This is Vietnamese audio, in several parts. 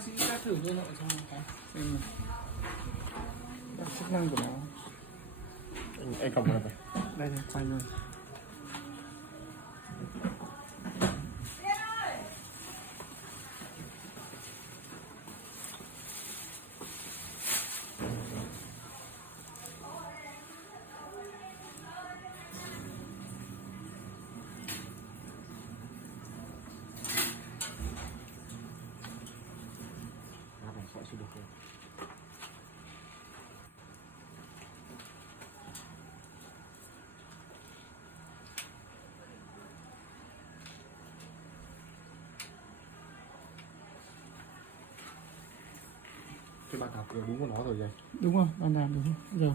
bác sĩ đã thử luôn ở trong cái xem nào. Chức năng của nó. Em cầm vào đây. Đây này, quay luôn. Sợ chưa được không? Cái bàn đạp là đúng của nó rồi vậy. Đúng rồi, bàn đạp đúng rồi.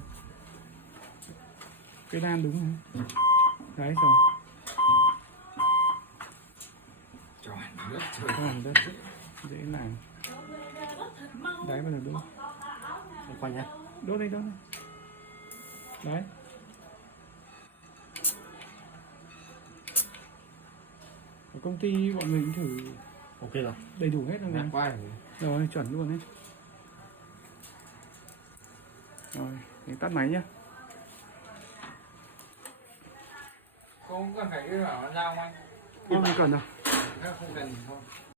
Cái đan đúng rồi. Đấy rồi. trời đất trời. Hoàn đất dễ làm. Đấy bắt đầu đốt. Em quay nhá. Đốt đi, đốt đi. Đấy. Ở công ty bọn mình thử Ok rồi. đầy đủ hết rồi Nhạc này. quá rồi. Rồi chuẩn luôn đấy. Rồi, thì tắt máy nhá. Không cần phải cái bảo nó dao anh. Không cần đâu. Không cần không.